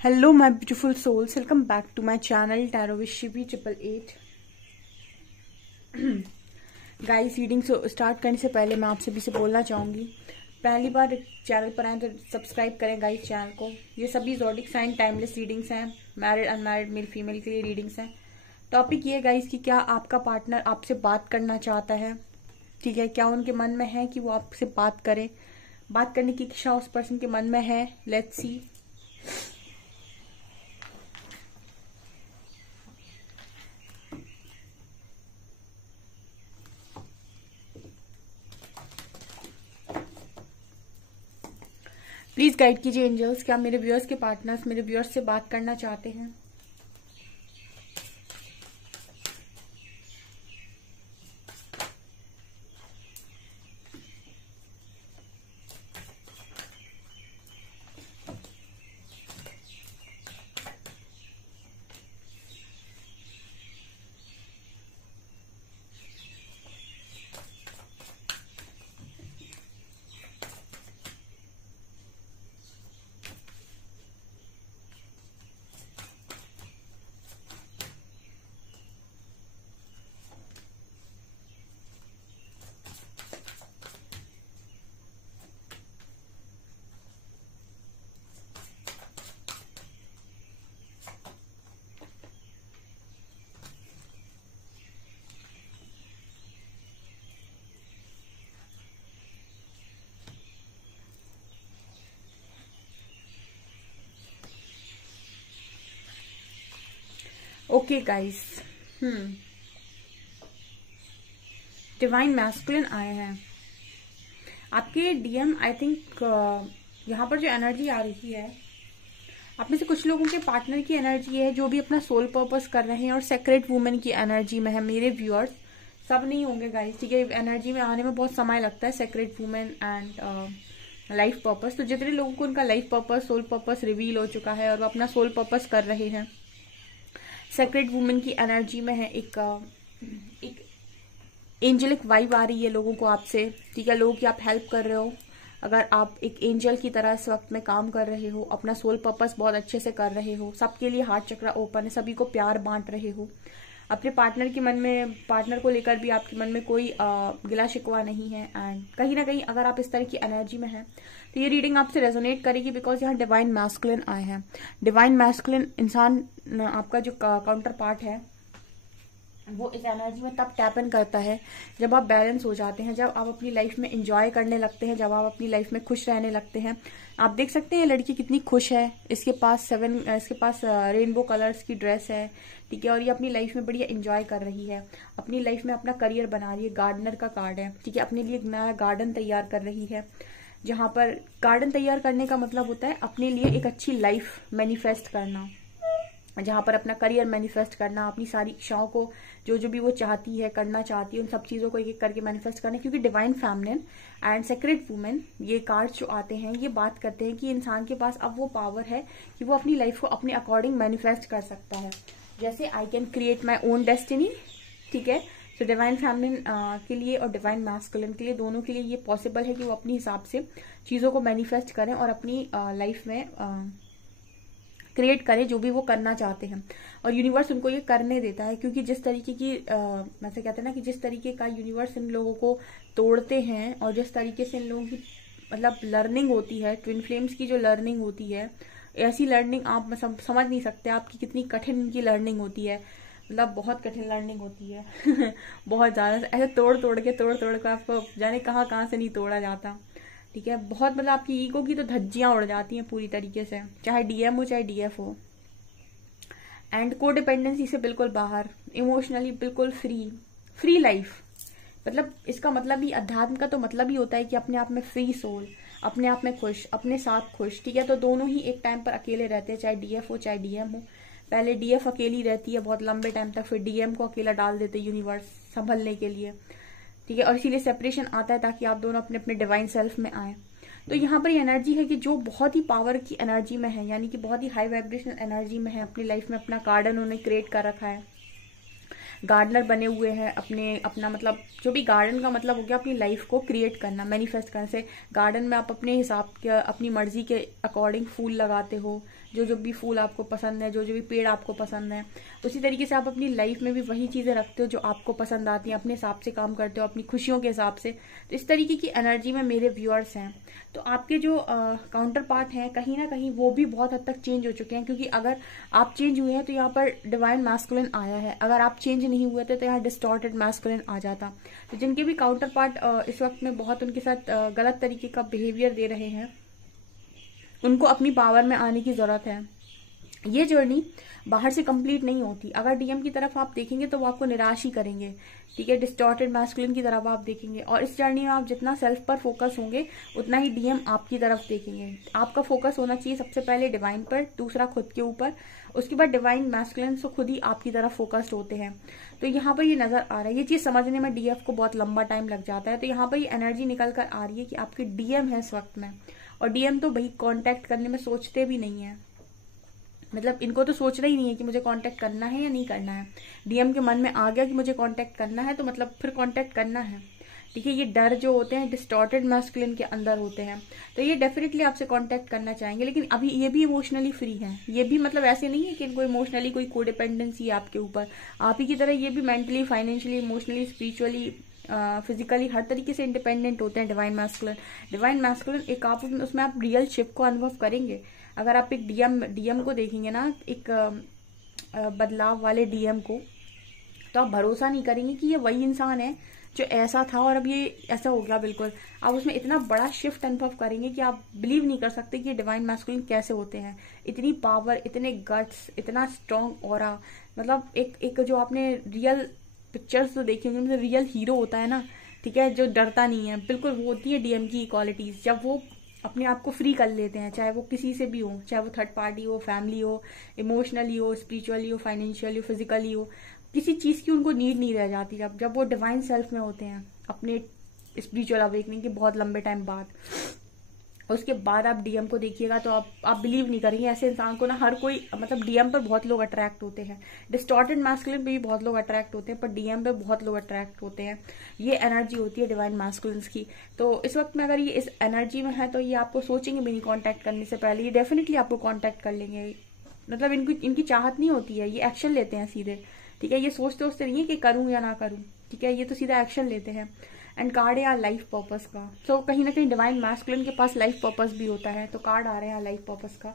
Hello my beautiful souls, welcome back to my channel Tarot with Shivi 888। Guys reading start करने से पहले मैं आप सभी से बोलना चाहूँगी, पहली बार चैनल पर आए तो सब्सक्राइब करें गाइस चैनल को। ये सभी ज़ोडिक साइन टाइमलेस रीडिंग्स हैं, मैरिड अनमैरिड मेल फीमेल के लिए रीडिंग्स हैं। टॉपिक ये गाइस कि क्या आपका पार्टनर आपसे बात करना चाहता है, ठीक है, क्या उनके मन में है कि वो आपसे बात करें, बात करने की इच्छा उस पर्सन के मन में है। Let's see. प्लीज गाइड कीजिए एंजल्स, क्या मेरे व्यूअर्स के पार्टनर्स मेरे व्यूअर्स से बात करना चाहते हैं। ओके गाइस, डिवाइन मैस्कुलिन आए हैं आपके डीएम। आई थिंक यहाँ पर जो एनर्जी आ रही है, आप में से कुछ लोगों के पार्टनर की एनर्जी है जो भी अपना सोल पर्पस कर रहे हैं और सेक्रेट वुमेन की एनर्जी में है। मेरे व्यूअर्स सब नहीं होंगे गाइस, ठीक है, एनर्जी में आने में बहुत समय लगता है। Secret women and life purpose, तो जितने लोगों को उनका life purpose soul purpose reveal हो चुका है और वो अपना सोल पर्पस कर रहे हैं, सेक्रेट वुमेन की एनर्जी में है। एक एंजलिक वाइब आ रही है लोगों को आपसे, ठीक है, लोगों की आप हेल्प कर रहे हो। अगर आप एक एंजल की तरह इस वक्त में काम कर रहे हो, अपना सोल पर्पस बहुत अच्छे से कर रहे हो, सबके लिए हार्ट चक्र ओपन है, सभी को प्यार बांट रहे हो, अपने पार्टनर के मन में, पार्टनर को लेकर भी आपके मन में कोई गिला शिकवा नहीं है। एंड कहीं ना कहीं अगर आप इस तरह की एनर्जी में हैं तो ये रीडिंग आपसे रेजोनेट करेगी, बिकॉज यहाँ डिवाइन मैस्कुलिन आए हैं। डिवाइन मैस्कुलिन इंसान, आपका जो काउंटर पार्ट है, वो इस एनर्जी में तब टैप इन करता है जब आप बैलेंस हो जाते हैं, जब आप अपनी लाइफ में एंजॉय करने लगते हैं, जब आप अपनी लाइफ में खुश रहने लगते हैं। आप देख सकते हैं ये लड़की कितनी खुश है, इसके पास रेनबो कलर्स की ड्रेस है, ठीक है, और ये अपनी लाइफ में बढ़िया एंजॉय कर रही है, अपनी लाइफ में अपना करियर बना रही है। गार्डनर का कार्ड है, ठीक है, अपने लिए एक नया गार्डन तैयार कर रही है, जहां पर गार्डन तैयार करने का मतलब होता है अपने लिए एक अच्छी लाइफ मैनिफेस्ट करना, जहां पर अपना करियर मैनिफेस्ट करना, अपनी सारी इच्छाओं को जो भी वो चाहती है, करना चाहती है, उन सब चीजों को एक एक करके मैनिफेस्ट करना। क्योंकि divine feminine and secret women, ये कार्ड्स जो आते हैं ये बात करते हैं कि इंसान के पास अब वो पावर है कि वो अपनी लाइफ को अपने अकॉर्डिंग मैनिफेस्ट कर सकता है। जैसे I can create my own destiny, ठीक है, तो डिवाइन फेमिनिन के लिए और डिवाइन मैस्कुलिन के लिए, दोनों के लिए ये पॉसिबल है कि वो अपने हिसाब से चीजों को मैनिफेस्ट करें और अपनी लाइफ में क्रिएट करें जो भी वो करना चाहते हैं, और यूनिवर्स उनको ये करने देता है। क्योंकि जिस तरीके की वैसे कहते हैं ना कि जिस तरीके का यूनिवर्स इन लोगों को तोड़ते हैं और जिस तरीके से इन लोगों की मतलब लर्निंग होती है, ट्विन फ्लेम्स की जो लर्निंग होती है, ऐसी लर्निंग आप समझ नहीं सकते आपकी कितनी कठिन इनकी लर्निंग होती है, मतलब बहुत कठिन लर्निंग होती है बहुत ज्यादा, ऐसे तोड़ तोड़ के आपको जाने कहाँ से नहीं तोड़ा जाता, ठीक है, बहुत मतलब आपकी ईगो की तो धज्जियां उड़ जाती हैं पूरी तरीके से, चाहे डीएम हो चाहे डीएफ हो। एंड कोडिपेंडेंसी से बिल्कुल बाहर, इमोशनली बिल्कुल फ्री लाइफ, मतलब इसका मतलब ही, अध्यात्म का तो मतलब ही होता है कि अपने आप में फ्री सोल, अपने आप में खुश, अपने साथ खुश, ठीक है। तो दोनों ही एक टाइम पर अकेले रहते हैं, चाहे डीएफ हो चाहे डीएम हो। पहले डीएफ अकेली रहती है बहुत लंबे टाइम तक, फिर डीएम को अकेला डाल देते यूनिवर्स संभलने के लिए, ठीक है, और इसीलिए सेपरेशन आता है ताकि आप दोनों अपने अपने डिवाइन सेल्फ में आए। तो यहाँ पर एनर्जी है कि जो बहुत ही पावर की एनर्जी में है, यानी कि बहुत ही हाई वाइब्रेशनल एनर्जी में है, अपनी लाइफ में अपना गार्डन उन्होंने क्रिएट कर रखा है, गार्डनर बने हुए हैं, अपना मतलब जो भी गार्डन का मतलब हो गया अपनी लाइफ को क्रिएट करना, मैनिफेस्ट करने से। गार्डन में आप अपने हिसाब के, अपनी मर्जी के अकॉर्डिंग फूल लगाते हो, जो भी फूल आपको पसंद है, जो भी पेड़ आपको पसंद है, उसी तरीके से आप अपनी लाइफ में भी वही चीज़ें रखते हो जो आपको पसंद आती हैं, अपने हिसाब से काम करते हो, अपनी खुशियों के हिसाब से। तो इस तरीके की एनर्जी में मेरे व्यूअर्स हैं। तो आपके जो काउंटर पार्ट हैं कहीं ना कहीं वो भी बहुत हद तक चेंज हो चुके हैं, क्योंकि अगर आप चेंज हुए हैं तो यहाँ पर डिवाइन मैस्कुलिन आया है, अगर आप चेंज नहीं हुए थे तो यहाँ डिस्टॉर्टेड मैस्कुलिन आ जाता। तो जिनके भी काउंटर पार्ट इस वक्त में बहुत उनके साथ गलत तरीके का बिहेवियर दे रहे हैं, उनको अपनी पावर में आने की जरूरत है। ये जर्नी बाहर से कंप्लीट नहीं होती। अगर डीएम की तरफ आप देखेंगे तो वो आपको निराश ही करेंगे, ठीक है। डिस्टॉर्टेड मैस्कुलिन की तरफ आप देखेंगे, और इस जर्नी में आप जितना सेल्फ पर फोकस होंगे उतना ही डीएम आपकी तरफ देखेंगे। आपका फोकस होना चाहिए सबसे पहले डिवाइन पर, दूसरा खुद के ऊपर, उसके बाद डिवाइन मैस्कुलिन से खुद ही आपकी तरफ फोकस्ड होते हैं। तो यहाँ पर ये नजर आ रहा है, ये चीज समझने में डीएफ को बहुत लंबा टाइम लग जाता है। तो यहाँ पर ये एनर्जी निकल कर आ रही है कि आपके डीएम है इस वक्त में, और डीएम तो भाई कांटेक्ट करने में सोचते भी नहीं है, मतलब इनको तो सोचना ही नहीं है कि मुझे कांटेक्ट करना है या नहीं करना है। डीएम के मन में आ गया कि मुझे कांटेक्ट करना है तो मतलब फिर कांटेक्ट करना है, ठीक है। ये डर जो होते हैं डिस्टॉर्टेड मैस्कुलिन के अंदर होते हैं, तो ये डेफिनेटली आपसे कांटेक्ट करना चाहेंगे, लेकिन अभी ये भी इमोशनली फ्री है। ये भी मतलब ऐसे नहीं है कि इनको इमोशनली कोई कोडिपेंडेंसी है आपके ऊपर, आप ही की तरह ये भी mentally, financially, emotionally, spiritually, physically हर तरीके से इंडिपेंडेंट होते हैं डिवाइन मैस्कुलिन। डिवाइन मैस्कुलिन एक आप उसमें आप रियल शिप को अनुभव करेंगे। अगर आप एक डीएम को देखेंगे ना, एक बदलाव वाले डीएम को, तो आप भरोसा नहीं करेंगे कि ये वही इंसान है जो ऐसा था और अब ये ऐसा हो गया। बिल्कुल आप उसमें इतना बड़ा शिफ्ट अनुभव करेंगे कि आप बिलीव नहीं कर सकते कि ये डिवाइन मैस्कुलिन कैसे होते हैं। इतनी पावर, इतने गट्स, इतना स्ट्रॉन्ग ऑरा, मतलब एक जो आपने रियल पिक्चर्स तो देखी होंगी, मतलब रियल हीरो होता है ना, ठीक है, जो डरता नहीं है, बिल्कुल वो होती है डीएम की क्वालिटीज। जब वो अपने आप को फ्री कर लेते हैं, चाहे वो किसी से भी हो, चाहे वो थर्ड पार्टी हो, फैमिली हो, इमोशनली हो, स्पिरिचुअली हो, फाइनेंशियली हो, फिजिकली हो, किसी चीज की उनको नीड नहीं रह जाती जब वो डिवाइन सेल्फ में होते हैं अपने स्पिरिचुअल अवेकनिंग के बहुत लंबे टाइम बाद। उसके बाद आप डीएम को देखिएगा तो आप बिलीव नहीं करेंगे, ऐसे इंसान को ना हर कोई, मतलब डीएम पर बहुत लोग अट्रैक्ट होते हैं, डिस्टॉर्टेड मैस्कुलिन पे भी बहुत लोग अट्रैक्ट होते हैं, पर डीएम पे बहुत लोग अट्रैक्ट होते हैं। ये एनर्जी होती है डिवाइन मैस्कुलिन्स की। तो इस वक्त में अगर ये इस एनर्जी में है तो ये आपको सोचेंगे भी नहीं कॉन्टैक्ट करने से पहले, ये डेफिनेटली आपको कॉन्टैक्ट कर लेंगे। मतलब इनकी चाहत नहीं होती है, ये एक्शन लेते हैं सीधे, ठीक है। ये सोचते नहीं है कि करूं या ना करूं, ठीक है, ये तो सीधा एक्शन लेते हैं। एंड कार्ड है यहाँ लाइफ पर्पस का, तो कहीं ना कहीं डिवाइन मैस्कुलिन के पास लाइफ पर्पस भी होता है, तो कार्ड आ रहे हैं यहाँ लाइफ पर्पस का।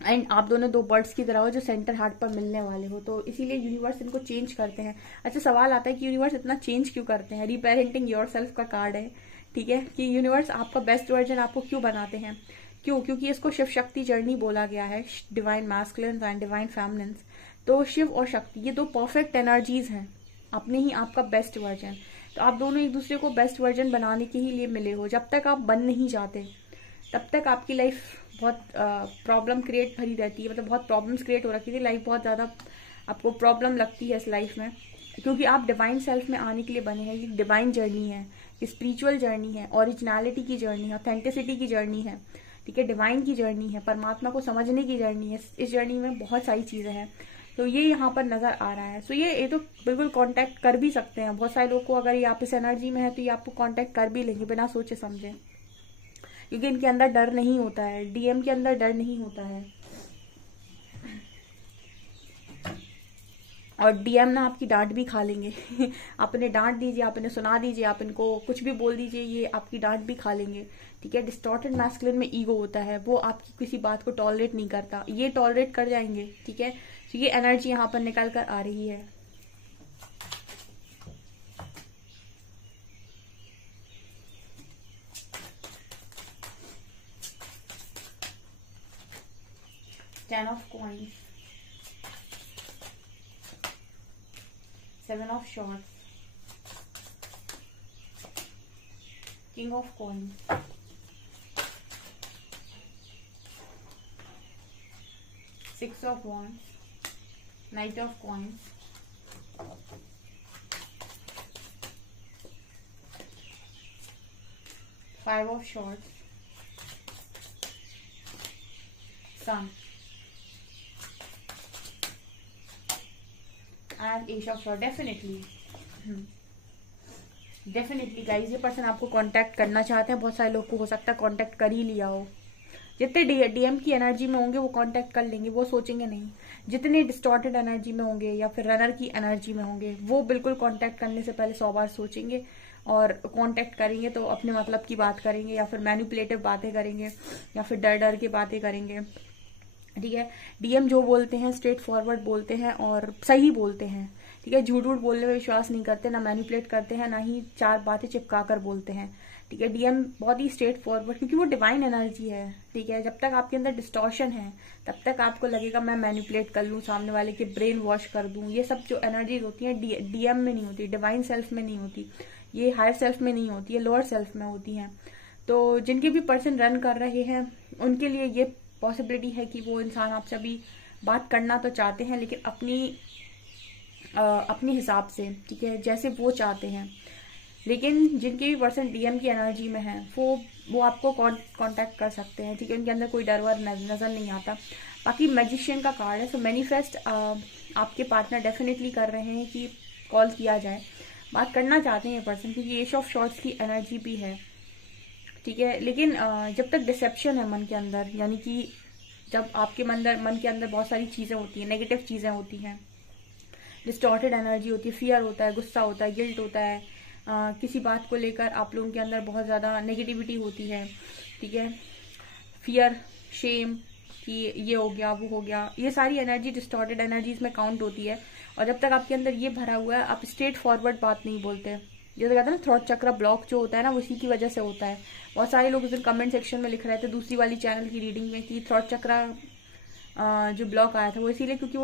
एंड आप दोनों दो बर्ड्स की तरह हो जो सेंटर हार्ट पर मिलने वाले हो, तो इसीलिए यूनिवर्स इनको चेंज करते हैं। अच्छा सवाल आता है कि यूनिवर्स इतना चेंज क्यों करते हैं? रीपेरेंटिंग योरसेल्फ का कार्ड है, ठीक है, कि यूनिवर्स आपका बेस्ट वर्जन आपको क्यों बनाते हैं, क्यों? क्योंकि इसको शिव शक्ति जर्नी बोला गया है, divine masculine and divine feminine. तो शिव और शक्ति ये दो परफेक्ट एनर्जीज हैं, अपने ही आपका बेस्ट वर्जन। तो आप दोनों एक दूसरे को बेस्ट वर्जन बनाने के ही लिए मिले हो। जब तक आप बन नहीं जाते तब तक आपकी लाइफ बहुत प्रॉब्लम क्रिएट भरी रहती है, मतलब बहुत प्रॉब्लम्स क्रिएट हो रखी थी, लाइफ बहुत ज्यादा आपको प्रॉब्लम लगती है इस लाइफ में, क्योंकि आप डिवाइन सेल्फ में आने के लिए बने हैं। ये डिवाइन जर्नी है, स्पिरिचुअल जर्नी है, ओरिजिनलिटी की जर्नी है, ऑथेंटिसिटी की जर्नी है, ठीक है, डिवाइन की जर्नी है, परमात्मा को समझने की जर्नी है। इस जर्नी में बहुत सारी चीजें हैं, तो ये यहाँ पर नजर आ रहा है। सो ये तो बिल्कुल कांटेक्ट कर भी सकते हैं बहुत सारे लोग को, अगर ये आप इस एनर्जी में है तो ये आपको कांटेक्ट कर भी लेंगे बिना सोचे समझे, क्योंकि इनके अंदर डर नहीं होता है, डीएम के अंदर डर नहीं होता है। और डीएम ना आपकी डांट भी खा लेंगे आप इन्हें डांट दीजिए, आप इन्हें सुना दीजिए, आप इनको कुछ भी बोल दीजिए, ये आपकी डांट भी खा लेंगे, ठीक है। डिस्टॉर्टेड मैस्कुलिन में ईगो होता है, वो आपकी किसी बात को टॉलरेट नहीं करता, ये टॉलरेट कर जाएंगे, ठीक है। तो ये एनर्जी यहाँ पर निकल कर आ रही है। Ten of coins, seven of swords, king of coins, six of wands, Knight of Coins, Five of Swords, Sun, and ace of swords. Definitely guys, ये पर्सन आपको कांटेक्ट करना चाहते हैं। बहुत सारे लोग को हो सकता है कांटेक्ट कर ही लिया हो। जितने डीएम की एनर्जी में होंगे वो कांटेक्ट कर लेंगे, वो सोचेंगे नहीं। जितने डिस्टॉर्टेड एनर्जी में होंगे या फिर रनर की एनर्जी में होंगे वो बिल्कुल कांटेक्ट करने से पहले 100 बार सोचेंगे, और कांटेक्ट करेंगे तो अपने मतलब की बात करेंगे या फिर मैनिपुलेटिव बातें करेंगे या फिर डर डर के बातें करेंगे। ठीक है, डीएम जो बोलते हैं स्ट्रेट फॉरवर्ड बोलते हैं और सही बोलते हैं। ठीक है, झूठ झूठ बोलने में विश्वास नहीं करते, ना मैनिपुलेट करते हैं, ना ही चार बातें चिपका कर बोलते हैं। ठीक है, डीएम बहुत ही स्ट्रेट फॉरवर्ड, क्योंकि वो डिवाइन एनर्जी है। ठीक है, जब तक आपके अंदर डिस्टॉर्शन है तब तक आपको लगेगा मैं मैनिपुलेट कर लूँ, सामने वाले के ब्रेन वॉश कर दूं। ये सब जो एनर्जीज होती है डीएम में नहीं होती, डिवाइन सेल्फ में नहीं होती, ये हायर सेल्फ में नहीं होती है, लोअर सेल्फ में होती है। तो जिनके भी पर्सन रन कर रहे हैं उनके लिए ये पॉसिबिलिटी है कि वो इंसान आपसे अभी बात करना तो चाहते हैं, लेकिन अपने हिसाब से, ठीक है, जैसे वो चाहते हैं। लेकिन जिनके भी पर्सन डीएम की एनर्जी में है वो आपको कांटेक्ट कर सकते हैं। ठीक है, उनके अंदर कोई डर वर नजर नहीं आता। बाकी मैजिशियन का कार्ड है, सो मैनिफेस्ट आपके पार्टनर डेफिनेटली कर रहे हैं कि कॉल किया जाए, बात करना चाहते हैं ये पर्सन, क्योंकि एज ऑफ शॉर्ट्स की एनर्जी भी है। ठीक है, लेकिन जब तक डिसेप्शन है मन के अंदर, यानी कि जब आपके मन के अंदर बहुत सारी चीजें होती हैं, नेगेटिव चीजें होती हैं, डिस्टॉर्टेड एनर्जी होती है, फियर होता है, गुस्सा होता है, गिल्ट होता है, किसी बात को लेकर आप लोगों के अंदर बहुत ज्यादा नेगेटिविटी होती है। ठीक है, फियर, शेम कि ये हो गया वो हो गया, ये सारी एनर्जी डिस्टॉर्टेड एनर्जीज में काउंट होती है। और जब तक आपके अंदर ये भरा हुआ है आप स्ट्रेट फॉरवर्ड बात नहीं बोलते। जैसे कहते हैं ना थ्रॉट चक्र ब्लॉक जो होता है ना, उसी की वजह से होता है। बहुत सारे लोग उस दिन कमेंट सेक्शन में लिख रहे थे दूसरी वाली चैनल की रीडिंग में कि थ्रॉट चक्र जो ब्लॉक आया था वो इसीलिए क्योंकि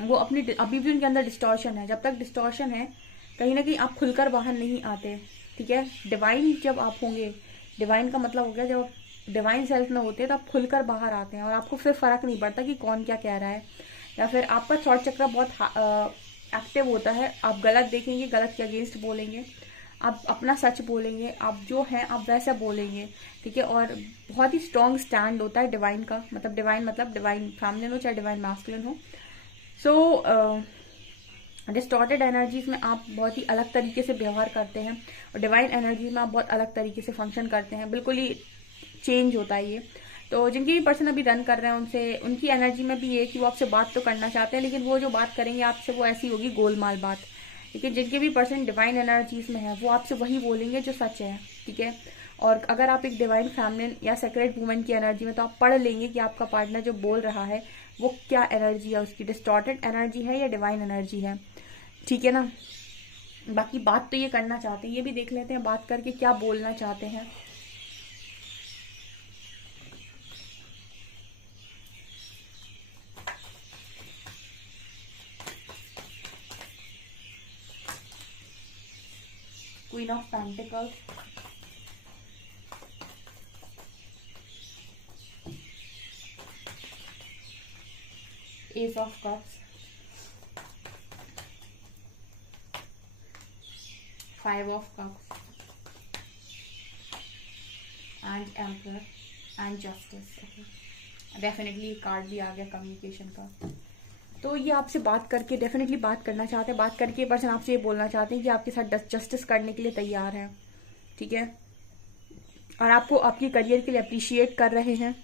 वो अपनी अभी भी उनके अंदर डिस्टॉर्शन है। जब तक डिस्टॉर्शन है कहीं ना कहीं आप खुलकर बाहर नहीं आते। ठीक है, डिवाइन जब आप होंगे, डिवाइन का मतलब हो गया जब आप डिवाइन सेल्फ में होते हैं तो आप खुलकर बाहर आते हैं और आपको फिर फर्क नहीं पड़ता कि कौन क्या कह रहा है, या फिर आपका थॉट चक्र बहुत एक्टिव होता है। आप गलत देखेंगे, गलत के अगेंस्ट बोलेंगे, आप अपना सच बोलेंगे, आप जो है आप वैसा बोलेंगे। ठीक है, और बहुत ही स्ट्रॉन्ग स्टैंड होता है डिवाइन का, मतलब डिवाइन फैमिलियन हो चाहे डिवाइन मैस्कुलिन हो। सो डिस्टॉर्टेड एनर्जीज में आप बहुत ही अलग तरीके से व्यवहार करते हैं और डिवाइन एनर्जी में आप बहुत अलग तरीके से फंक्शन करते हैं। बिल्कुल ही चेंज होता है ये। तो जिनके भी पर्सन अभी रन कर रहे हैं उनसे, उनकी एनर्जी में भी ये कि वो आपसे बात तो करना चाहते हैं, लेकिन वो जो बात करेंगे आपसे वो ऐसी होगी गोलमाल बात। लेकिन जिनके भी पर्सन डिवाइन एनर्जीज में है वो आपसे वही बोलेंगे जो सच है। ठीक है, और अगर आप एक डिवाइन फैमिलियन या सेक्रेट वुमन की एनर्जी में, तो आप पढ़ लेंगे कि आपका पार्टनर जो बोल रहा है वो क्या एनर्जी है, उसकी डिस्टॉर्टेड एनर्जी है या डिवाइन एनर्जी है। ठीक है ना, बाकी बात तो ये करना चाहते हैं, ये भी देख लेते हैं बात करके क्या बोलना चाहते हैं। Queen of Pentacles, Ace of Cups, Five of Cups, and Emperor and Justice। Definitely card भी आ गया कम्युनिकेशन का। तो ये आपसे बात करके डेफिनेटली बात करना चाहते हैं, बात करके पर्सन आपसे ये बोलना चाहते हैं कि आपके साथ जस्टिस करने के लिए तैयार है। ठीक है, और आपको आपकी करियर के लिए अप्रिशिएट कर रहे हैं,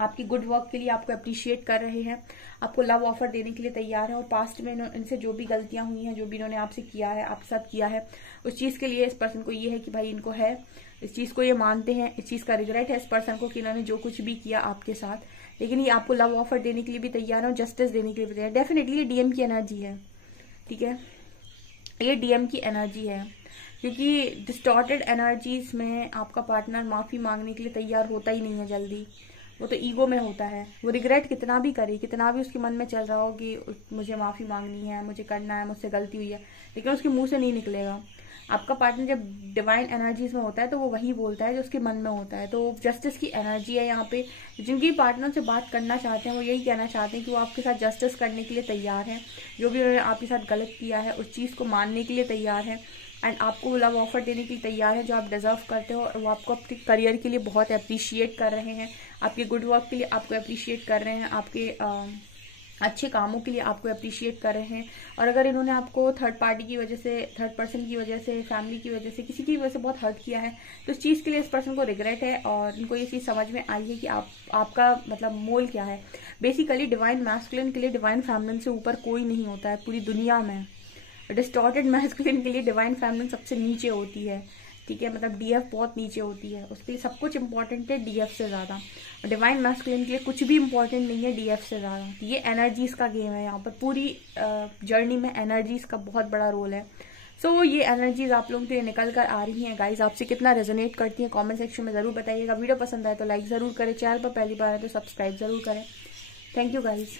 आपकी गुड वर्क के लिए आपको अप्रिशिएट कर रहे हैं, आपको लव ऑफर देने के लिए तैयार है। और पास्ट में इनसे जो भी गलतियां हुई हैं, जो भी इन्होंने आपसे किया है, आपके साथ किया है, उस चीज के लिए इस पर्सन को ये है कि भाई इनको है, इस चीज को ये मानते हैं, इस चीज का रिग्रेट है इस पर्सन को कि इन्होंने जो कुछ भी किया आपके साथ, लेकिन ये आपको लव ऑफर देने के लिए भी तैयार है और जस्टिस देने के लिए भी तैयार है। डेफिनेटली ये डीएम की एनर्जी है। ठीक है, ये डीएम की एनर्जी है, क्योंकि डिस्टॉर्टेड एनर्जीज में आपका पार्टनर माफी मांगने के लिए तैयार होता ही नहीं है जल्दी। वो तो ईगो में होता है, वो रिग्रेट कितना भी करे, कितना भी उसके मन में चल रहा हो कि मुझे माफी मांगनी है, मुझे करना है, मुझसे गलती हुई है, लेकिन उसके मुंह से नहीं निकलेगा। आपका पार्टनर जब डिवाइन एनर्जीज में होता है तो वो वही बोलता है जो उसके मन में होता है। तो जस्टिस की एनर्जी है यहाँ पे। जिनकी पार्टनर से बात करना चाहते हैं वो यही कहना चाहते हैं कि वो आपके साथ जस्टिस करने के लिए तैयार है, जो भी उन्होंने आपके साथ गलत किया है उस चीज को मानने के लिए तैयार है, एंड आपको लव ऑफर देने के लिए तैयार है जो आप डिजर्व करते हो। और वो आपको अपने करियर के लिए बहुत अप्रिशिएट कर रहे हैं, आपके गुड वर्क के लिए आपको अप्रिशिएट कर रहे हैं, आपके अच्छे कामों के लिए आपको अप्रिशिएट कर रहे हैं। और अगर इन्होंने आपको थर्ड पार्टी की वजह से, थर्ड पर्सन की वजह से, फैमिली की वजह से, किसी की वजह से बहुत हर्ट किया है, तो इस चीज़ के लिए इस पर्सन को रिग्रेट है और इनको ये चीज़ समझ में आई है कि आपका मतलब मोल क्या है। बेसिकली डिवाइन मैस्कुलिन के लिए डिवाइन फेमिनिन से ऊपर कोई नहीं होता है पूरी दुनिया में। डिस्टॉर्टेड मैस्कुलिन के लिए डिवाइन फेमिनिन सबसे नीचे होती है, ठीक है, मतलब डीएफ बहुत नीचे होती है, उसके लिए सब कुछ इंपॉर्टेंट है डीएफ से ज़्यादा। डिवाइन मैस्कुलिन के लिए कुछ भी इंपॉर्टेंट नहीं है डीएफ से ज़्यादा। ये एनर्जीज का गेम है, यहाँ पर पूरी जर्नी में एनर्जीज का बहुत बड़ा रोल है। सो ये एनर्जीज आप लोगों के लिए निकल कर आ रही हैं गाइज। आपसे कितना रेजोनेट करती हैं कमेंट सेक्शन में ज़रूर बताइएगा। वीडियो पसंद आए तो लाइक ज़रूर करें, चैनल पर पहली बार है तो सब्सक्राइब ज़रूर करें। Thank you guys.